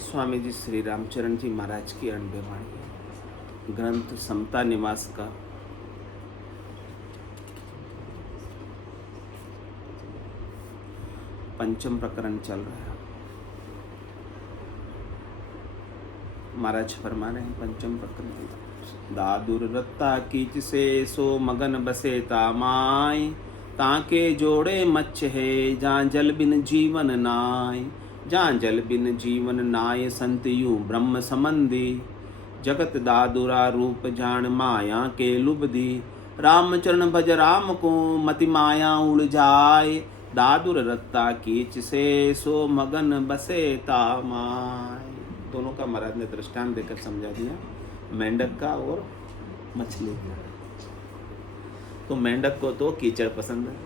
स्वामी जी श्री रामचरण जी महाराज की अणबे वाणी ग्रंथ समता निवास का पंचम प्रकरण चल रहा है। महाराज फरमा रहे हैं पंचम प्रकरण। दादुर रत्ता कीच से सो मगन बसे तामाय, ताके जोड़े मच्छ है जहाँ जल बिन जीवन नाय। जहाँ जल बिन जीवन नाय संत यू ब्रह्म संबंधी, जगत दादुरा रूप जान माया के लुबधी। रामचरण भज राम को मति माया उड़ जाए, दादुर रत्ता कीच से सो मगन बसे तामाय। दोनों का महाराज ने दृष्टांत देकर समझा दिया, मेंढक का और मछली का। तो मेंढक को तो कीचड़ पसंद है,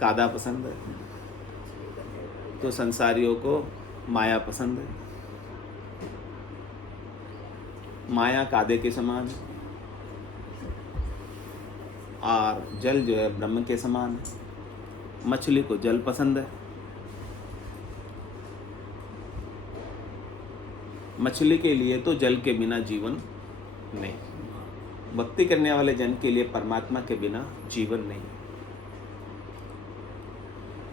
कादा पसंद है, तो संसारियों को माया पसंद है। माया कादे के समान है और जल जो है ब्रह्म के समान है। मछली को जल पसंद है। मछली के लिए तो जल के बिना जीवन नहीं। भक्ति करने वाले जन के लिए परमात्मा के बिना जीवन नहीं।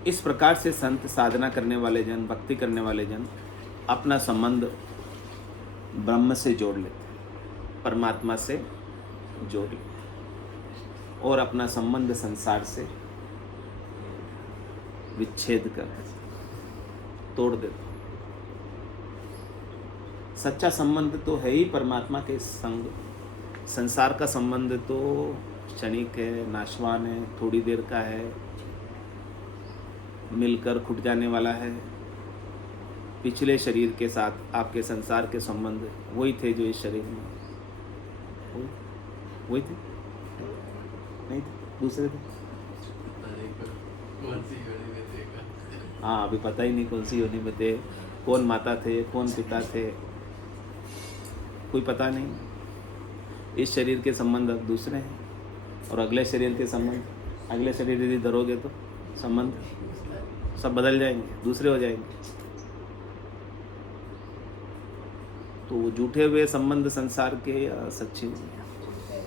इस प्रकार से संत, साधना करने वाले जन, भक्ति करने वाले जन अपना संबंध ब्रह्म से जोड़ लेते हैं, परमात्मा से जोड़ लेते हैं और अपना संबंध संसार से विच्छेद कर तोड़ देते हैं। सच्चा संबंध तो है ही परमात्मा के संग। संसार का संबंध तो क्षणिक है, नाशवान है, थोड़ी देर का है, मिलकर खुट जाने वाला है। पिछले शरीर के साथ आपके संसार के संबंध वही थे जो इस शरीर में वही थे, नहीं थे, दूसरे थे। हाँ, अभी पता ही नहीं कौन सी योनि में थे, कौन माता थे, कौन पिता थे, कोई पता नहीं। इस शरीर के संबंध अब दूसरे हैं और अगले शरीर के संबंध, अगले शरीर यदि धरोगे तो संबंध सब बदल जाएंगे, दूसरे हो जाएंगे। तो वो झूठे हुए संबंध संसार के या सच्चे नहीं है।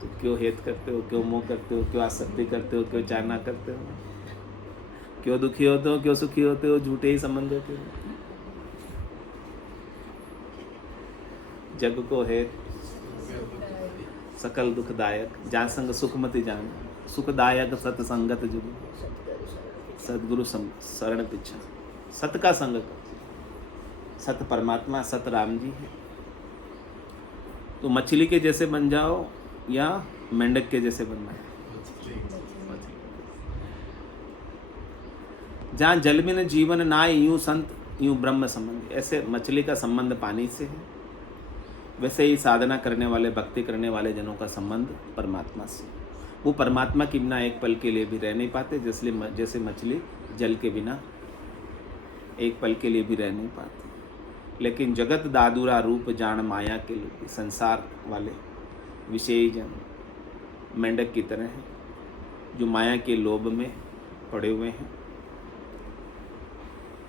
तो क्यों हेत करते हो, क्यों मोह करते हो, क्यों आसक्ति करते हो, क्यों चाहना करते हो, क्यों दुखी होते हो, क्यों सुखी होते हो? झूठे ही संबंध होते हो। जग को है सकल दुखदायक, जहाँ संग सुख मति जान। सुखदायक सतसंगत जुग, सदगुरु शरण पीछा। सत का संग कर। सत परमात्मा, सत राम जी है। तो मछली के जैसे बन जाओ या मेंढक के जैसे बनना है। जहाँ जल में न जीवन नाय, यूं संत यूं ब्रह्म संबंधी। ऐसे मछली का संबंध पानी से है, वैसे ही साधना करने वाले, भक्ति करने वाले जनों का संबंध परमात्मा से। वो परमात्मा के बिना एक पल के लिए भी रह नहीं पाते, जैसे मछली जल के बिना एक पल के लिए भी रह नहीं पाती। लेकिन जगत दादुरा रूप जान माया के लिए संसार वाले विषयी जन मेंढक की तरह हैं, जो माया के लोभ में पड़े हुए हैं।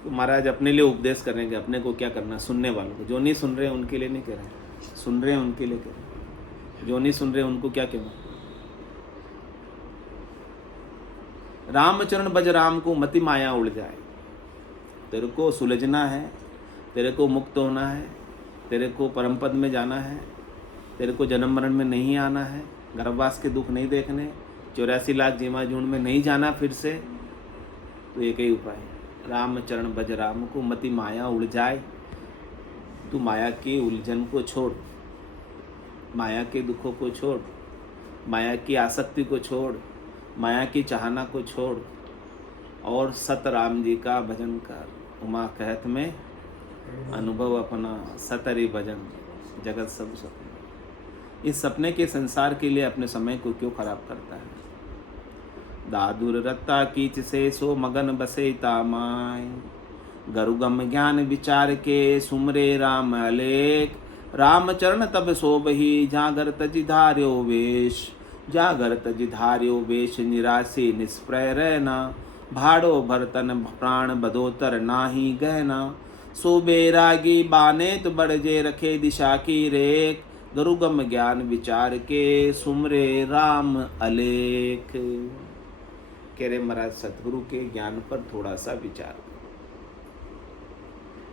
तो महाराज अपने लिए उपदेश करेंगे, अपने को क्या करना, सुनने वालों को। जो नहीं सुन रहे उनके लिए नहीं कह रहे, सुन रहे हैं उनके लिए कह रहे। जो नहीं सुन रहे उनको क्या कहना। रामचरण भज राम को मति माया उड़ जाए। तेरे को सुलझना है, तेरे को मुक्त होना है, तेरे को परम पद में जाना है, तेरे को जन्म मरण में नहीं आना है, गर्भवास के दुख नहीं देखने, 84 लाख जीवा झुंड में नहीं जाना फिर से। तो एक ही उपाय है, रामचरण भज राम को मति माया उड़ जाए। तू माया की उलझन को छोड़, माया के दुखों को छोड़, माया की आसक्ति को छोड़, माया की चाहना को छोड़ और सत राम जी का भजन कर। उमा कहत में अनुभव अपना, सतरी भजन जगत सब सपना। इस सपने के संसार के लिए अपने समय को क्यों खराब करता है। दादुर रत्ता कीच से सो मगन बसे तामाय, गरुगम ज्ञान विचार के सुमरे राम अलेख। रामचरण तब सोबही जागर तजि धार्यो वेश, जागर तज धार्यो वेश निराशी निष्प्रय रहना, भाड़ो भरतन प्राण बदोतर नाही गहना, सो बेरागी बानेत बड़जे रखे दिशा की रेख, गुरुगम ज्ञान विचार के सुमरे राम अलेख। कह रहे महाराज सतगुरु के ज्ञान पर थोड़ा सा विचार।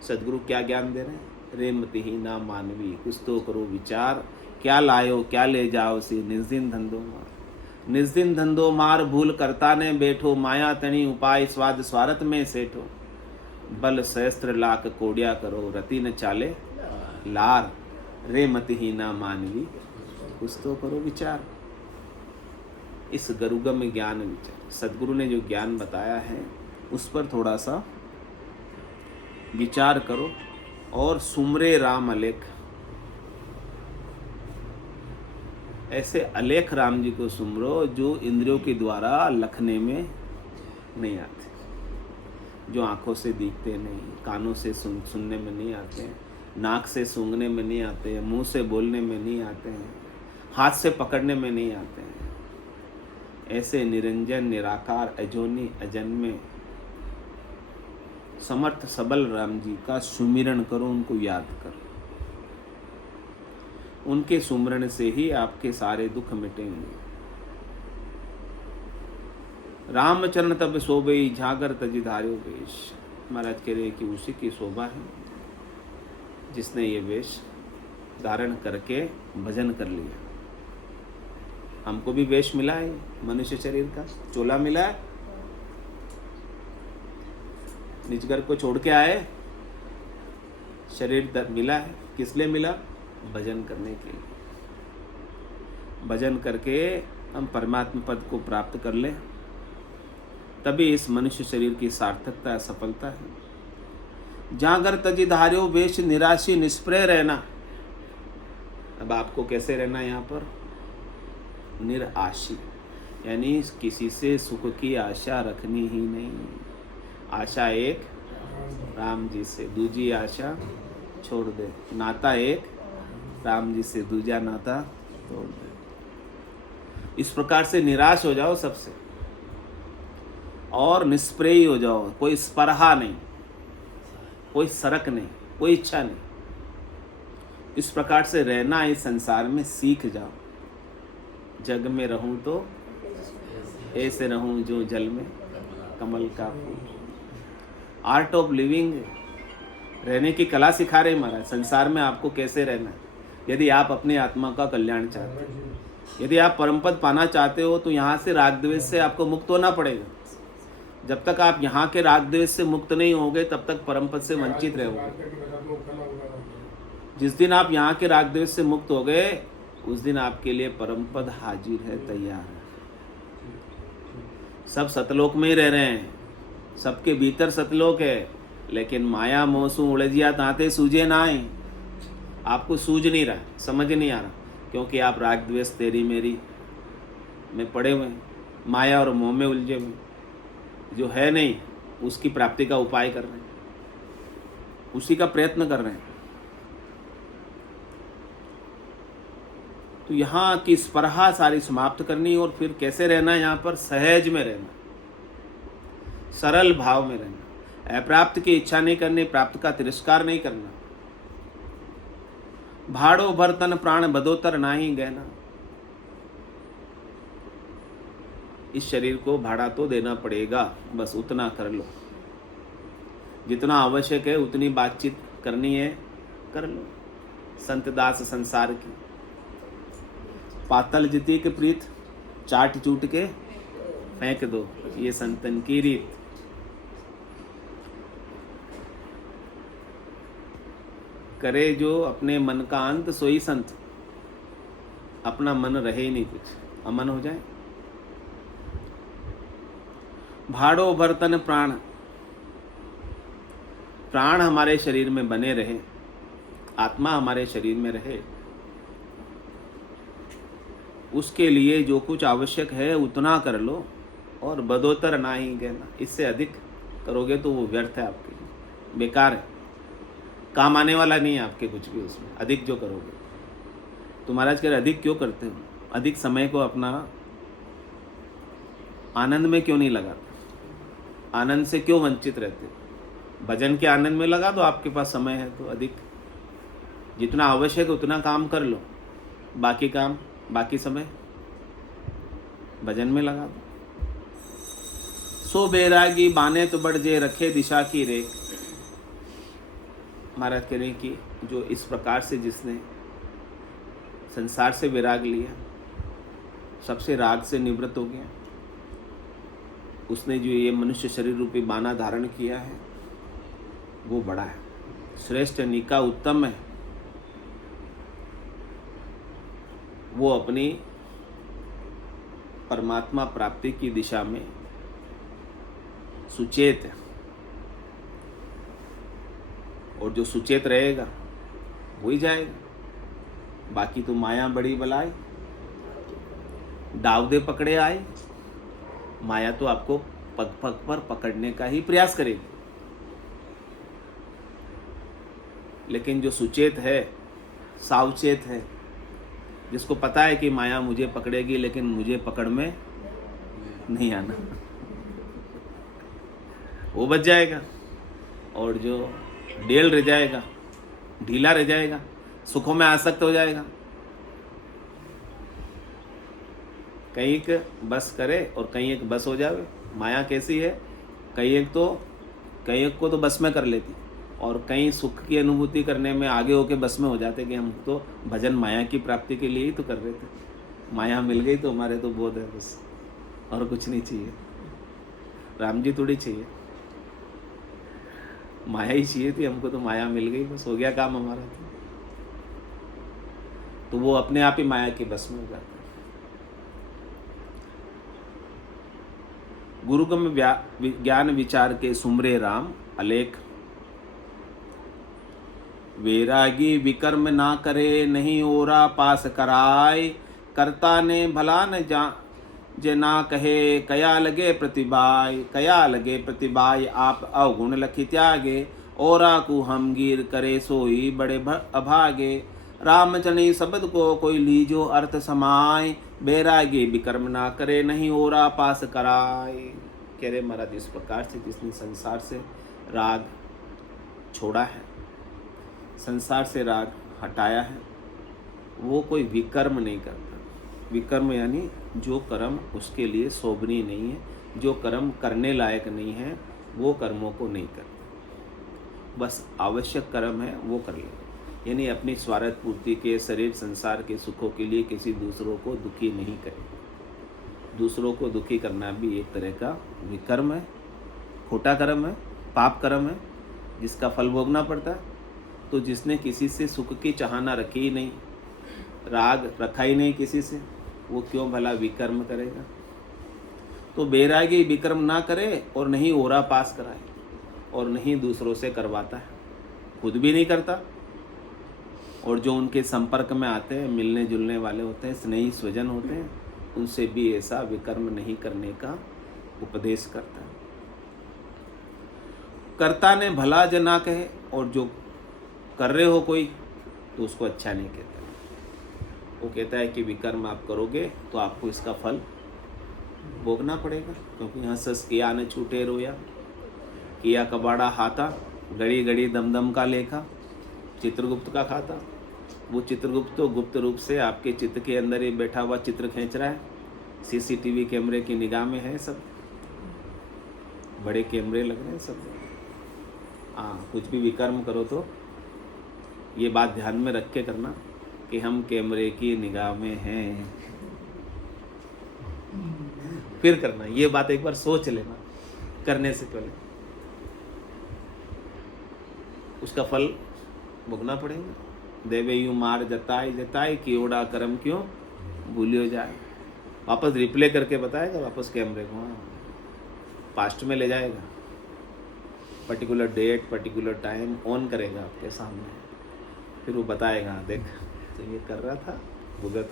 सतगुरु क्या ज्ञान दे रहे हैं? रेमति ही ना मानवी, कुछ तो करो विचार, क्या लायो क्या ले जाओ सी निस्दिन धंधो मार। निस्दिन धंधो मार भूल करता ने बैठो, माया तणी उपाय स्वाद स्वार्थ में सेठो, बल सहस्त्र लाख कोड़िया करो, रति न चाले लार, रेमति ही ना मानवी, कुछ तो करो विचार। इस गुरुगम ज्ञान विचार, सदगुरु ने जो ज्ञान बताया है उस पर थोड़ा सा विचार करो और सुमरे राम अलेख। ऐसे अलेख राम जी को सुमरो जो इंद्रियों के द्वारा लखने में नहीं आते, जो आंखों से दिखते नहीं, कानों से सुनने में नहीं आते हैं, नाक से सूंघने में नहीं आते हैं, मुंह से बोलने में नहीं आते हैं, हाथ से पकड़ने में नहीं आते हैं। ऐसे निरंजन निराकार अजोनी अजन्मे समर्थ सबल राम जी का सुमिरन करो, उनको याद करो। उनके सुमरण से ही आपके सारे दुख मिटेंगे। रामचरण तब शोभई झागर तज धार्यो वेश। महाराज कह रहे कि उसी की शोभा है जिसने ये वेश धारण करके भजन कर लिया। हमको भी वेश मिला है, मनुष्य शरीर का चोला मिला है, निजगर को छोड़ के आए, शरीर मिला है, किस लिए मिला? भजन करने के लिए। भजन करके हम परमात्मा पद को प्राप्त कर ले, तभी इस मनुष्य शरीर की सार्थकता सफलता है। जागर तजी धार्यो वेश निराशी निष्प्रय रहना। अब आपको कैसे रहना यहाँ पर? निराशी, यानी किसी से सुख की आशा रखनी ही नहीं। आशा एक राम जी से, दूजी आशा छोड़ दे। नाता एक राम जी से, दूजा नाता तोड़ दे। इस प्रकार से निराश हो जाओ सबसे और निष्प्रेयी हो जाओ। कोई स्पर्हा नहीं, कोई सरक नहीं, कोई इच्छा नहीं। इस प्रकार से रहना इस संसार में सीख जाओ। जग में रहूं तो ऐसे रहूं जो जल में कमल का फूल। आर्ट ऑफ लिविंग, रहने की कला सिखा रहे महाराज। संसार में आपको कैसे रहना है। यदि आप अपनी आत्मा का कल्याण चाहते हो, यदि आप परम पद पाना चाहते हो, तो यहाँ से राग द्वेष से आपको मुक्त होना पड़ेगा। जब तक आप यहाँ के राग द्वेष से मुक्त नहीं होगे तब तक परम पद से वंचित रहोगे। जिस दिन आप यहाँ के राग द्वेष से मुक्त हो गए उस दिन आपके लिए परम पद हाजिर है, तैयार है। सब सतलोक में ही रह रहे हैं, सबके भीतर सतलोक है, लेकिन माया मोसू उड़जिया ताते सूझे ना आए। आपको सूझ नहीं रहा, समझ नहीं आ रहा, क्योंकि आप राग द्वेष तेरी मेरी में पड़े हुए हैं, माया और मोह में उलझे हुए। जो है नहीं उसकी प्राप्ति का उपाय कर रहे हैं, उसी का प्रयत्न कर रहे हैं। तो यहाँ की स्पर्हा सारी समाप्त करनी और फिर कैसे रहना? यहाँ पर सहज में रहना, सरल भाव में रहना, अप्राप्त की इच्छा नहीं करनी, प्राप्त का तिरस्कार नहीं करना। भाड़ो भरतन प्राण बदोतर नाही गहना। इस शरीर को भाड़ा तो देना पड़ेगा, बस उतना कर लो। जितना आवश्यक है उतनी बातचीत करनी है कर लो। संत दास संसार की पातल जिती के प्रीत चाट चूट के फेंक दो, ये संतन की रीत। करे जो अपने मन का अंत सोई संत। अपना मन रहे ही नहीं, कुछ अमन हो जाए। भाड़ो बर्तन प्राण, प्राण हमारे शरीर में बने रहे, आत्मा हमारे शरीर में रहे, उसके लिए जो कुछ आवश्यक है उतना कर लो और बदोतर ना ही कहना। इससे अधिक करोगे तो वो व्यर्थ है, आपके लिए बेकार है, काम आने वाला नहीं है आपके कुछ भी उसमें। अधिक जो करोगे तो महाराज कह रहे अधिक क्यों करते हो? अधिक समय को अपना आनंद में क्यों नहीं लगाते? आनंद से क्यों वंचित रहते? भजन के आनंद में लगा दो, आपके पास समय है तो अधिक, जितना आवश्यक है उतना काम कर लो, बाकी काम बाकी समय भजन में लगा दो। सो बैरागी बाने तो बढ़ जे रखे दिशा की रेख। महाराज कह रहे हैं कि जो इस प्रकार से जिसने संसार से विराग लिया, सबसे राग से निवृत्त हो गया, उसने जो ये मनुष्य शरीर रूपी बाना धारण किया है वो बड़ा है, श्रेष्ठ निका उत्तम है। वो अपनी परमात्मा प्राप्ति की दिशा में सुचेत है, और जो सुचेत रहेगा वो ही जाएगा। बाकी तो माया बड़ी बलाई, दाव दे पकड़े आए। माया तो आपको पग पग पर पकड़ने का ही प्रयास करेगी, लेकिन जो सुचेत है, सावचेत है, जिसको पता है कि माया मुझे पकड़ेगी लेकिन मुझे पकड़ में नहीं आना, वो बच जाएगा। और जो डेल रह जाएगा, ढीला रह जाएगा, सुखों में आसक्त हो जाएगा, कहीं एक बस करे और कहीं एक बस हो जावे। माया कैसी है, कहीं एक को तो बस में कर लेती, और कहीं सुख की अनुभूति करने में आगे होके बस में हो जाते कि हम तो भजन माया की प्राप्ति के लिए ही तो कर रहे थे, माया मिल गई तो हमारे तो बोध है बस, और कुछ नहीं चाहिए। राम जी थोड़ी चाहिए, माया ही चाहिए थी हमको, तो माया मिल गई बस, हो गया काम हमारा। तो वो अपने आप ही माया के बस में हो जाता है। गुरुगम ज्ञान विचार के सुमरे राम अलेख। वैरागी विकर्म ना करे, नहीं ओरा पास कराय। करता ने भला न जा जे ना कहे, कया लगे प्रतिभाय। कया लगे प्रतिभाय, आप अवगुण लखि त्यागे। ओरा को हम गिर करे, सोई बड़े अभागे। रामचनी शब्द को कोई लीजो अर्थ समाय। बैरागी विकर्म ना करे, नहीं ओरा पास कराय। कह रहे महाराज, इस प्रकार से जिसने संसार से राग छोड़ा है, संसार से राग हटाया है, वो कोई विकर्म नहीं करता। विकर्म यानी जो कर्म उसके लिए शोभनीय नहीं है, जो कर्म करने लायक नहीं है, वो कर्मों को नहीं करता। बस आवश्यक कर्म है वो कर ले, यानी अपनी स्वार्थ पूर्ति के, शरीर संसार के सुखों के लिए किसी दूसरों को दुखी नहीं करे। दूसरों को दुखी करना भी एक तरह का विकर्म है, खोटा कर्म है, पाप कर्म है, जिसका फल भोगना पड़ता है। तो जिसने किसी से सुख की चाहना रखी ही नहीं, राग रखा ही नहीं किसी से, वो क्यों भला विकर्म करेगा। तो बैरागी विकर्म ना करे और नहीं ओरा पास कराए, और नहीं दूसरों से करवाता है, खुद भी नहीं करता, और जो उनके संपर्क में आते हैं, मिलने जुलने वाले होते हैं, स्नेही स्वजन होते हैं, उनसे भी ऐसा विकर्म नहीं करने का उपदेश करता है। कर्ता ने भला ज ना कहे, और जो कर रहे हो कोई तो उसको अच्छा नहीं कहता। वो कहता है कि विकर्म आप करोगे तो आपको इसका फल भोगना पड़ेगा, क्योंकि यहाँ सस किया न छूटे रोया, किया कबाड़ा हाथा, घड़ी घड़ी दमदम का लेखा, चित्रगुप्त का खाता। वो चित्रगुप्त तो गुप्त रूप से आपके चित्त के अंदर ही बैठा हुआ चित्र खींच रहा है, सीसीटीवी कैमरे की निगाह में है सब, बड़े कैमरे लग रहे हैं सब। हाँ, कुछ भी विकर्म करो तो ये बात ध्यान में रख के करना कि हम कैमरे की निगाह में हैं, फिर करना। ये बात एक बार सोच लेना करने से पहले, उसका फल भोगना पड़ेगा। देवे यूं मार जताए जताए, कि ओड़ा कर्म क्यों भूलियो जाए। वापस रिप्ले करके बताएगा, वापस कैमरे को, हाँ, पास्ट में ले जाएगा, particular date particular time on करेगा आपके सामने, फिर वो बताएगा, देख तो ये कर रहा था, भुगत।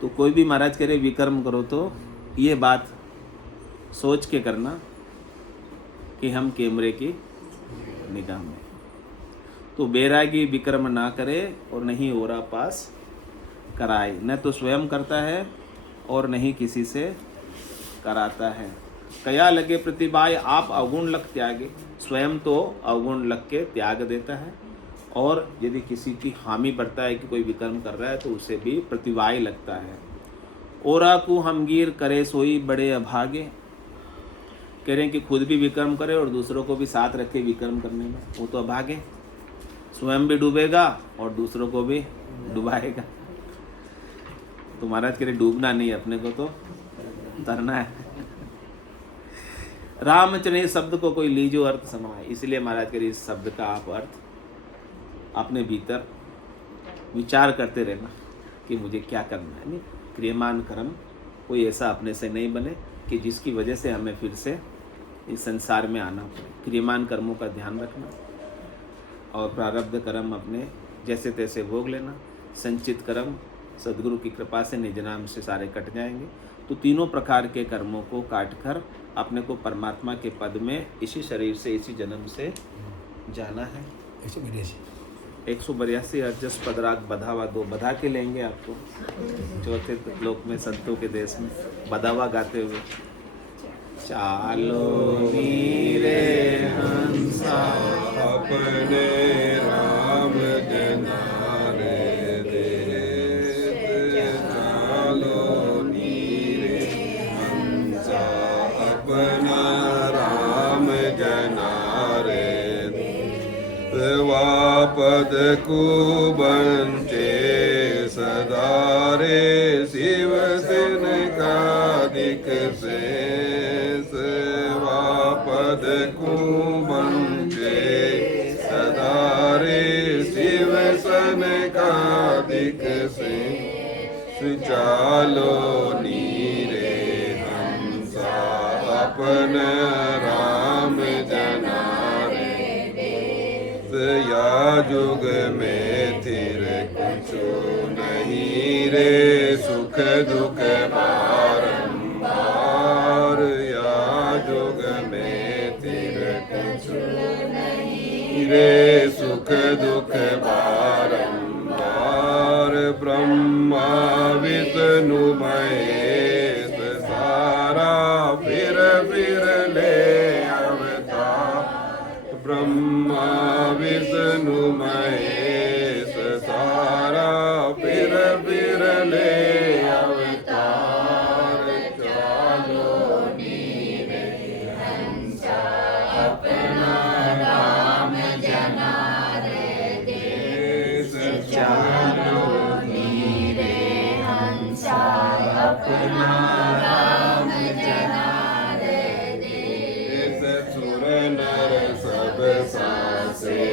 तो कोई भी महाराज कह रहे विकर्म करो तो ये बात सोच के करना कि हम कैमरे की निगाह में। तो बैरागी विकर्म ना करे और नहीं ओरा पास कराए, न तो स्वयं करता है और नहीं किसी से कराता है। कया लगे प्रतिभाय आप अवगुण लग त्यागे, स्वयं तो अवगुण लग के त्याग देता है, और यदि किसी की हामी बढ़ता है कि कोई विकर्म कर रहा है तो उसे भी प्रतिभाय लगता है। ओरा को हमगीर करे सोई बड़े अभागे, कह रहे हैं कि खुद भी विकर्म करे और दूसरों को भी साथ रखे विकर्म करने में, वो तो अभागे, स्वयं भी डूबेगा और दूसरों को भी डुबाएगा। तो महाराज कह रहे डूबना नहीं, अपने को तो तरना है। रामचंद्र शब्द को कोई लीजो अर्थ समाए, इसलिए महाराज कह रहे इस शब्द का आप अर्थ अपने भीतर विचार करते रहना कि मुझे क्या करना है। नहीं, क्रियमान कर्म कोई ऐसा अपने से नहीं बने कि जिसकी वजह से हमें फिर से इस संसार में आना पड़े। क्रियमान कर्मों का ध्यान रखना और प्रारब्ध कर्म अपने जैसे तैसे भोग लेना। संचित कर्म सद्गुरु की कृपा से निज नाम से सारे कट जाएंगे। तो तीनों प्रकार के कर्मों को काटकर अपने को परमात्मा के पद में इसी शरीर से इसी जन्म से जाना है। 182 अर्जस पदराग बधावा, 2 बधा के लेंगे आपको चौथे लोक में संतों के देश में बधावा गाते हुए। चालो मीरे हंसा अपने राम जनारे देश, चालो नीरे हंसा अपना राम जनारे देश। वापद को बंचे सदारे शिव सिन का दिक से, वापद को बंचे सदारे शिव सन का दिक से। चालो नीरे हंसा अपन राम जनारे देश। या जुग में थिर कुछ नहीं रे, सुख दुख बारंबार। या जुग में थिर कुछ नहीं रे, सुख दुख बारंबार। ब्रह्मा विष्णु महेश सारा फिर ले अवतार। ब्रह्मा विष्णु महेश सारा फिर ले अवतार। चालो नीरे हंसा अपना राम जनारे देश। चालो नीरे हंसा अपना राम जनारे देश। सुर नर सब सासे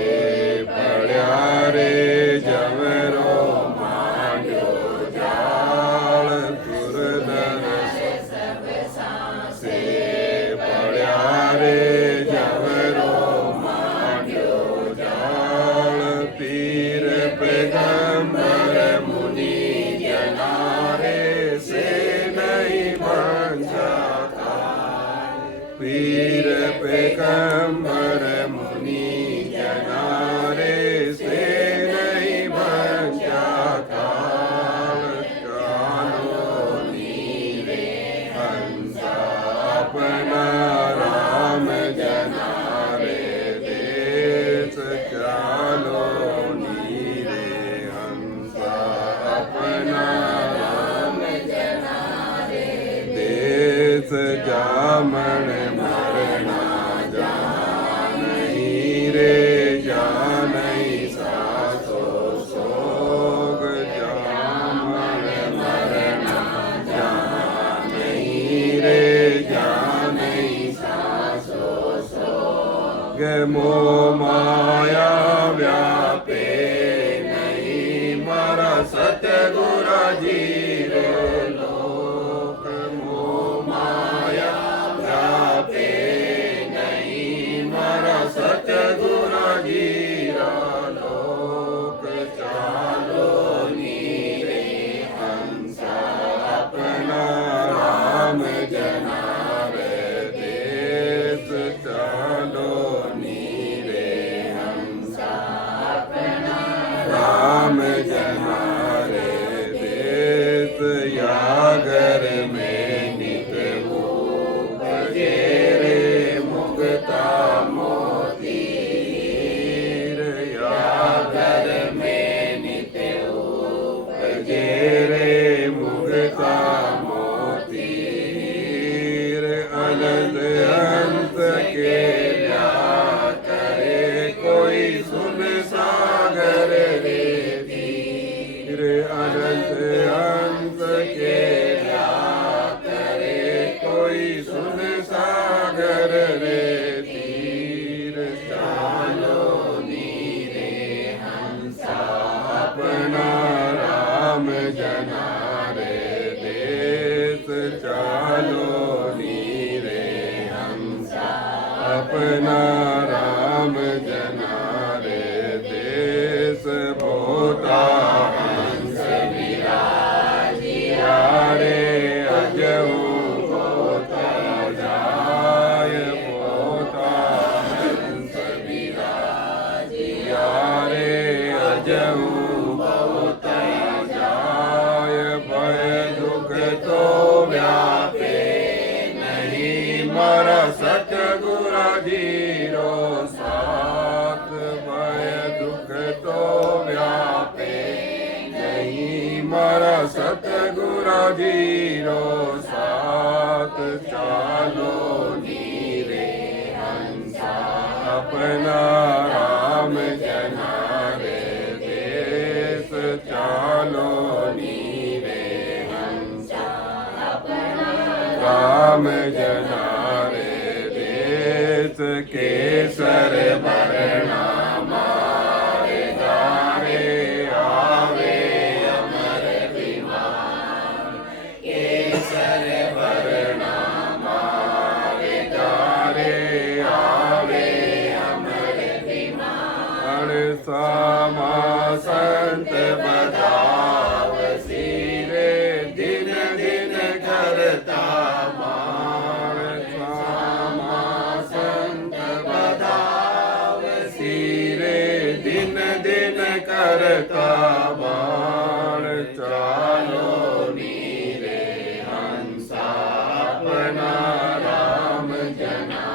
पढ़्या रे, जमरो मांडो जाल। सुर नर सब सासे पढ़्या रे, जमरो मांडो जाल। पीर पैगंबर मुनि जनारे से नहीं बंझाता। पीर पैगंबर मुनि जनारे से नहीं बंझाता। चालो नीरे हंसा अपना राम जनारे देश। चालो नीरे हंसा अपना राम जनारे देश। जामन मरना जानही रे, जानही सासो सोग। जामन मरना जानही रे, जानही सासो सोग। मोह माया व्यापे नहीं, मारा सतगुर जीर लोक। मोह माया व्यापे नहीं, मारा सतगुर जीर लोक। चालो नीरे हंसा अपना राम जनारे देश। चालो नीरे हंसा अपना राम जनारे देश। चालो नीरे हंसा अपना राम जना रे देश पोता हंस विराजिया रे अजऊ पोता जाय पोता हंस विराजिया रे अजऊ पोता जाय भय दुख तो व्यापे नहीं मारा सतगुरु जीरो साथ भय दुख तो व्यापे नहीं मारा सतगुरु जीरो साथ चालो नीरे हंसा अपना राम जना रे देश चालो नीरे हंसा राम जना रे देश केसर भरणा मारे गारे आवे अमर विमान केसर भरणा मारे गारे आवे अमर विमान सामा संत बधाव सिरे दिन दिन करता मान सामा संत बधाव सिरे दिन दिन करता मान चालो नीरे हंसा अपना राम जना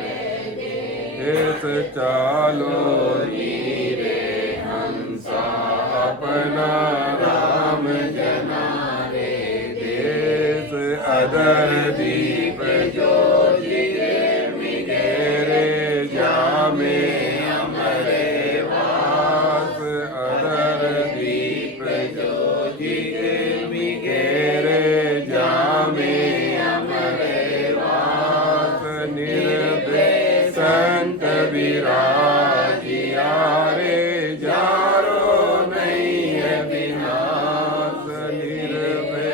रे देश चालो नीरे हंसा अपना राम जना रे देश अदर दीप ज्योति मिगेरे जामे अमरे वास अदर दीप ज्योति मिगेरे जामे अमरे वास निर्भय संत विराजिया रे जारो नहीं है विनाश निर्भय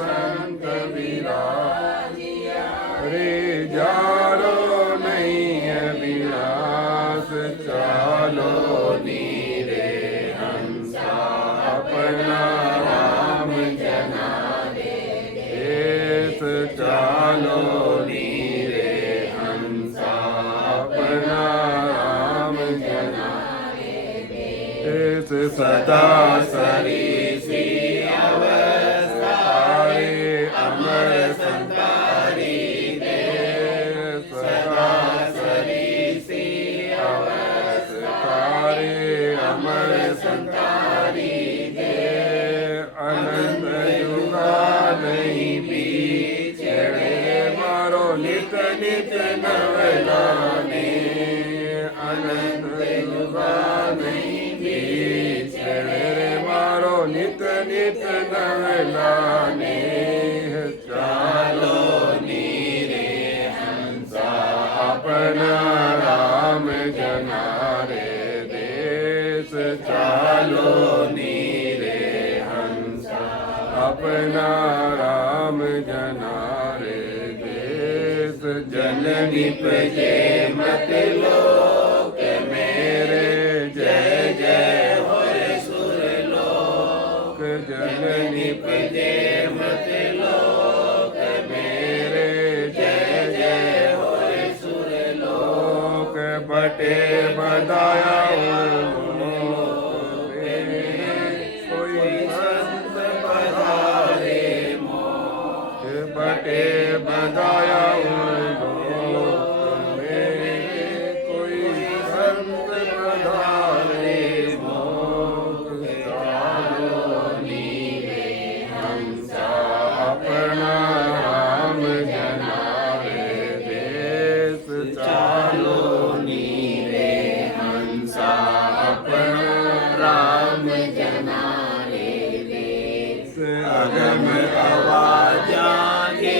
संत विराजिया रे जारो नहीं है विनाश चालो नीरे हंसा अपना राम जना रे देश चालो नीरे हंसा अपना राम जना रे देश सदा सरी सी अवस्था रे अमर संतारी दे सदा सरी सी अवस्था रे अमर संतारी दे अनंत युगा नहीं बीचड़े मारो नित नित नवलाने अनंत युगा नहीं बीचड़े मारो नित नित नवलाने चालो नीरे हंसा अपना राम जना रे देश चालो नीरे हंसा अपना राम जना रे देश जन निपजे मत लोक मेरे जय जय हो सुर लोक जन निपजे मत लोक मेरे जय जय हो सुर लोक बटे बदाया कोई संत पधारे मोह बटे बदाया कोई संत पधारे मोह चालो नीरे हंसा अपना राम जना रे देश चालो नीरे हंसा अपना राम जना रे देश अगम आवाजा के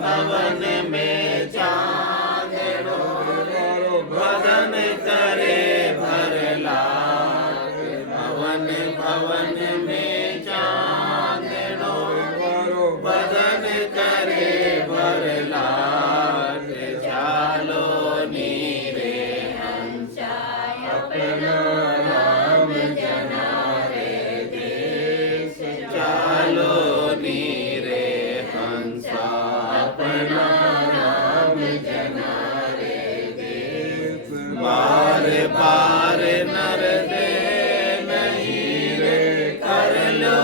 भवन में चांदड़ो भवन करे भर लाग भवन भवन में चांदड़ो भवन करे भर लाग चालो नीरे हंसा अपना राम जना रे देश चालो नीरे हंसा अपना राम जना रे देश बार बार नर दे नहीं रे कर लो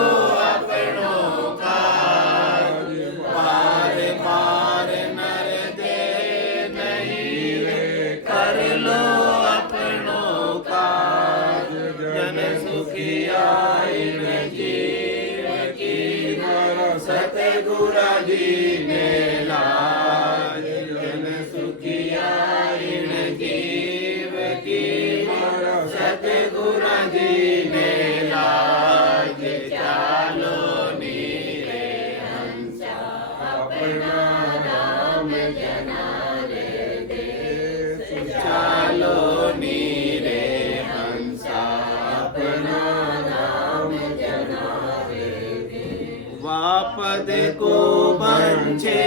अपनों काज बार बार नर दे नहीं रे कर लो अपनों काज जन सुखिया इन जीव की सतगुरु जी ने लाज जन सुखिया इन जीव की सतगुरु जी ने लाज चालो नीरे हंसा अपना राम जना रे देश चालो नीरे हंसा अपना राम जना रे देश वापद को बंचे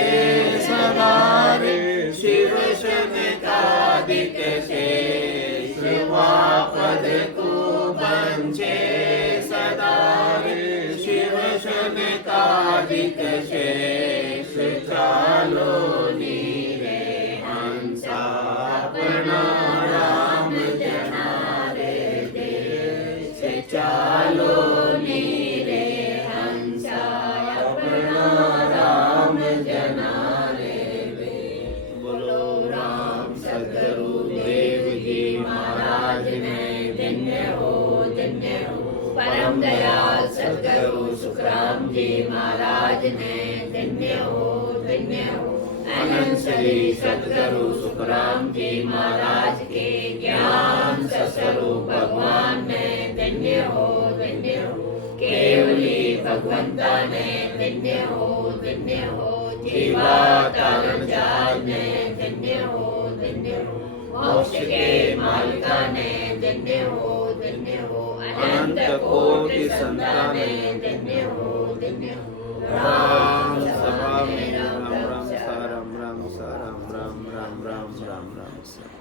सवारे शिव शनिकादिक शेष वापद को बंचे सदारे शिव शनिकादिक शेष चालो नीरे हंसा अपना राम जना रे देश चालो नीरे हंसा अपना राम जना रे देश बोलो राम सदगुरु देव जी महाराज ने धन्य हो परम दयाल सदगुरु सुखराम जी महाराज ने धन्य हो अनंत श्री सदगुरु सुखराम जी महाराज के ज्ञान स्वरूप भगवान ने धन्य हो केवली भगवंता ने धन्य हो जीवा तारण जाल ने धन्य हो मोक्ष के मालिका ने धन्य हो अनंत कोटि संतान ने धन्य हो राम सभा में राम राम सा राम राम सा राम राम राम राम राम राम सा